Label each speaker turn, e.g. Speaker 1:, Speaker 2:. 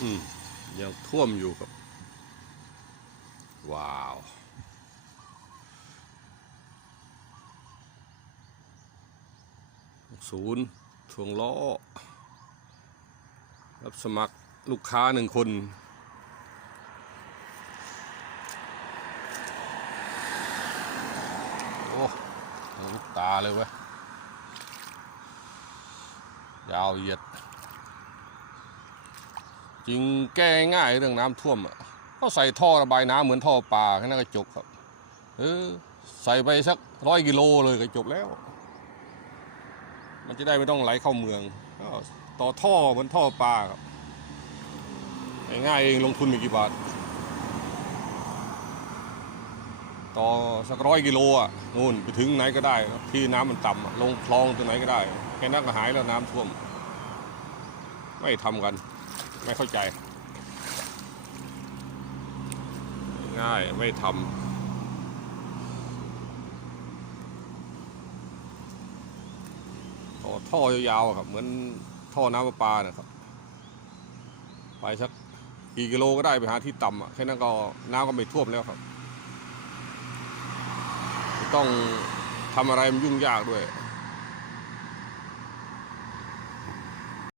Speaker 1: อืมยังท่วมอยู่ครับว้าวศูนย์ทวงล้อ รับสมัครลูกค้าหนึ่งคนโอ้ลูกตาเลยเว้ย ยาวเหยียด จริงแก้ง่ายเรื่องน้ำท่วมอะก็ใส่ท่อระบายน้ำเหมือนท่อปลาแค่นั้นก็จบครับ เออใส่ไปสักร้อยกิโลเลยก็จบแล้ว มันจะได้ไม่ต้องไหลเข้าเมืองก็ต่อท่อเหมือนท่อปลาครับง่ายเองลงทุนไม่กี่บาท ต่อสักร้อยกิโลอะนู่นไปถึงไหนก็ได้ ที่น้ำมันต่ำอะลงคลองตรงไหนก็ได้ แค่นั้นก็หายแล้วน้ำท่วม ไม่ทำกัน ไม่เข้าใจ ง่ายไม่ทำต่อท่อยาวๆครับ เหมือนท่อน้ำประปานะครับ ไปสักกี่กิโลก็ได้ไปหาที่ต่ำอะแค่นั้นก็น้ำก็ไม่ท่วมแล้วครับ ต้องทำอะไรมันยุ่งยากด้วย